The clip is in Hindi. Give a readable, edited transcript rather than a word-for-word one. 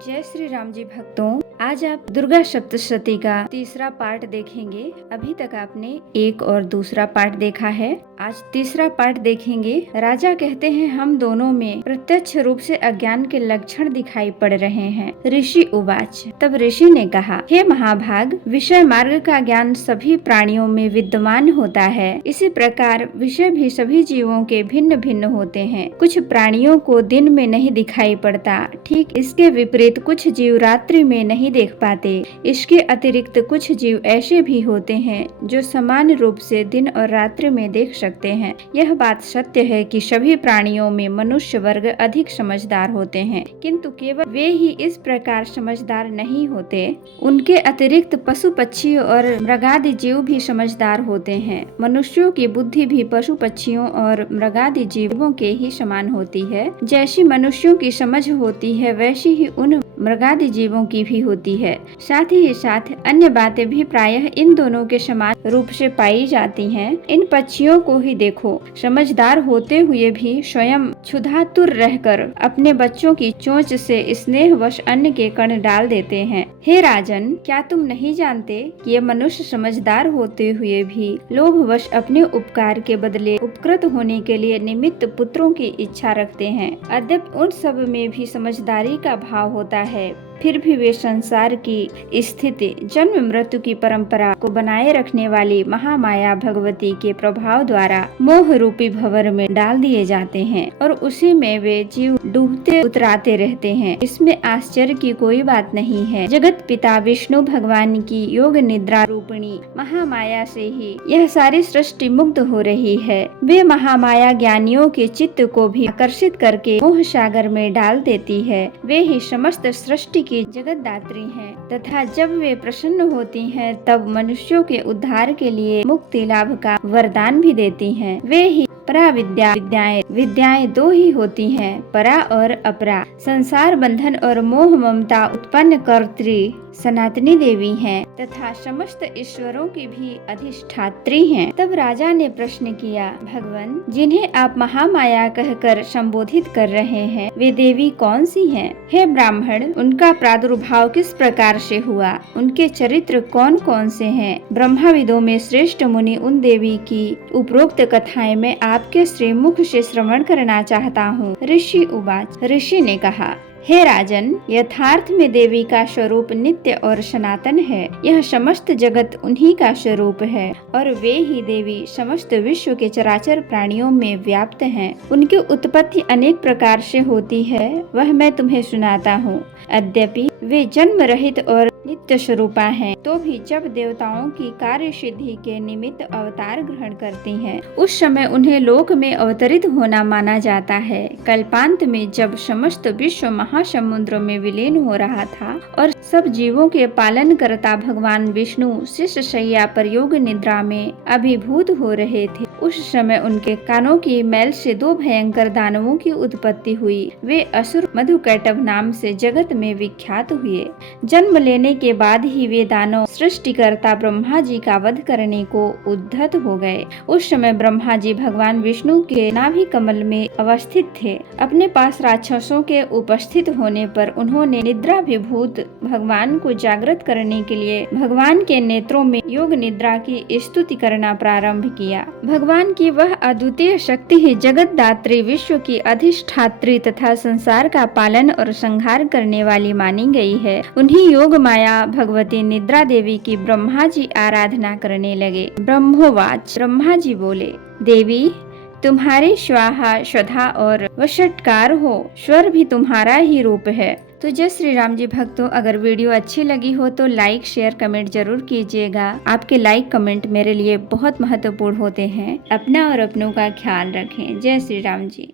जय श्री राम जी भक्तों, आज आप दुर्गा सप्तशती का तीसरा पार्ट देखेंगे। अभी तक आपने एक और दूसरा पार्ट देखा है, आज तीसरा पार्ट देखेंगे। राजा कहते हैं हम दोनों में प्रत्यक्ष रूप से अज्ञान के लक्षण दिखाई पड़ रहे हैं। ऋषि उवाच, तब ऋषि ने कहा, हे महाभाग, विषय मार्ग का ज्ञान सभी प्राणियों में विद्यमान होता है। इसी प्रकार विषय भी सभी जीवों के भिन्न भिन्न होते हैं। कुछ प्राणियों को दिन में नहीं दिखाई पड़ता, ठीक इसके विपरीत कुछ जीव रात्रि में नहीं देख पाते। इसके अतिरिक्त कुछ जीव ऐसे भी होते हैं जो समान रूप से दिन और रात्रि में देख सकते हैं। यह बात सत्य है कि सभी प्राणियों में मनुष्य वर्ग अधिक समझदार होते हैं, किंतु केवल वे ही इस प्रकार समझदार नहीं होते। उनके अतिरिक्त पशु पक्षी और मृगादि जीव भी समझदार होते हैं। मनुष्यों की बुद्धि भी पशु पक्षियों और मृगादि जीवों के ही समान होती है। जैसी मनुष्यों की समझ होती है, वैसी ही उन मृगादि जीवों की भी होती है। साथ ही साथ अन्य बातें भी प्रायः इन दोनों के समान रूप से पाई जाती हैं। इन पक्षियों को ही देखो, समझदार होते हुए भी स्वयं क्षुधातुर रहकर अपने बच्चों की चोंच से स्नेहवश अन्न के कण डाल देते हैं। हे राजन, क्या तुम नहीं जानते कि ये मनुष्य समझदार होते हुए भी लोभवश अपने उपकार के बदले उपकृत होने के लिए निमित्त पुत्रों की इच्छा रखते हैं। अद्यप उन सब में भी समझदारी का भाव होता है, फिर भी वे संसार की स्थिति, जन्म मृत्यु की परंपरा को बनाए रखने वाली महामाया भगवती के प्रभाव द्वारा मोह रूपी भंवर में डाल दिए जाते हैं और उसी में वे जीव डूबते उतराते रहते हैं। इसमें आश्चर्य की कोई बात नहीं है। जगत पिता विष्णु भगवान की योग निद्रा रूपिणी महामाया से ही यह सारी सृष्टि मुक्त हो रही है। वे महामाया ज्ञानियों के चित्त को भी आकर्षित करके मोह सागर में डाल देती है। वे ही समस्त सृष्टि की जगत दात्री हैं, तथा जब वे प्रसन्न होती हैं तब मनुष्यों के उद्धार के लिए मुक्ति लाभ का वरदान भी देती हैं। वे ही परा विद्याएं दो ही होती हैं, परा और अपरा। संसार बंधन और मोह ममता उत्पन्न कर्त्री सनातनी देवी हैं तथा समस्त ईश्वरों की भी अधिष्ठात्री हैं। तब राजा ने प्रश्न किया, भगवान, जिन्हें आप महामाया कहकर संबोधित कर रहे हैं, वे देवी कौन सी हैं? हे ब्राह्मण, उनका प्रादुर्भाव किस प्रकार से हुआ? उनके चरित्र कौन कौन से हैं? ब्रह्मविदों में श्रेष्ठ मुनि उन देवी की उपरोक्त कथाएं मैं आपके श्रीमुख से श्रवण करना चाहता हूँ। ऋषि उवाच, ऋषि ने कहा, हे राजन, यथार्थ में देवी का स्वरूप नित्य और सनातन है। यह समस्त जगत उन्हीं का स्वरूप है और वे ही देवी समस्त विश्व के चराचर प्राणियों में व्याप्त हैं। उनकी उत्पत्ति अनेक प्रकार से होती है, वह मैं तुम्हें सुनाता हूँ। यद्यपि वे जन्म रहित और नित्य स्वरूपा हैं, तो भी जब देवताओं की कार्य सिद्धि के निमित्त अवतार ग्रहण करती हैं, उस समय उन्हें लोक में अवतरित होना माना जाता है। कल्पांत में जब समस्त विश्व महासमुद्र में विलीन हो रहा था और सब जीवों के पालन करता भगवान विष्णु शिष्य शैया पर योग निद्रा में अभिभूत हो रहे थे, उस समय उनके कानों की मैल से दो भयंकर दानवों की उत्पत्ति हुई। वे असुर मधुकैटभ नाम से जगत में विख्यात हुए। जन्म लेने के बाद ही वे दानव सृष्टिकर्ता ब्रह्मा जी का वध करने को उद्धत हो गए। उस समय ब्रह्मा जी भगवान विष्णु के नाभि कमल में अवस्थित थे। अपने पास राक्षसों के उपस्थित होने पर उन्होंने निद्रा विभूत भगवान को जागृत करने के लिए भगवान के नेत्रों में योग निद्रा की स्तुति करना प्रारंभ किया। भगवान की वह अद्वितीय शक्ति ही जगत दात्री, विश्व की अधिष्ठात्री तथा संसार का पालन और संहार करने वाली मानी गई है। उन्हीं योग माया भगवती निद्रा देवी की ब्रह्मा जी आराधना करने लगे। ब्रह्मोवाच, ब्रह्मा जी बोले, देवी, तुम्हारी स्वाहा स्वधा और वषटकार हो, स्वर भी तुम्हारा ही रूप है। तो जय श्री राम जी भक्तों, अगर वीडियो अच्छी लगी हो तो लाइक शेयर कमेंट जरूर कीजिएगा। आपके लाइक कमेंट मेरे लिए बहुत महत्वपूर्ण होते हैं। अपना और अपनों का ख्याल रखें। जय श्री राम जी।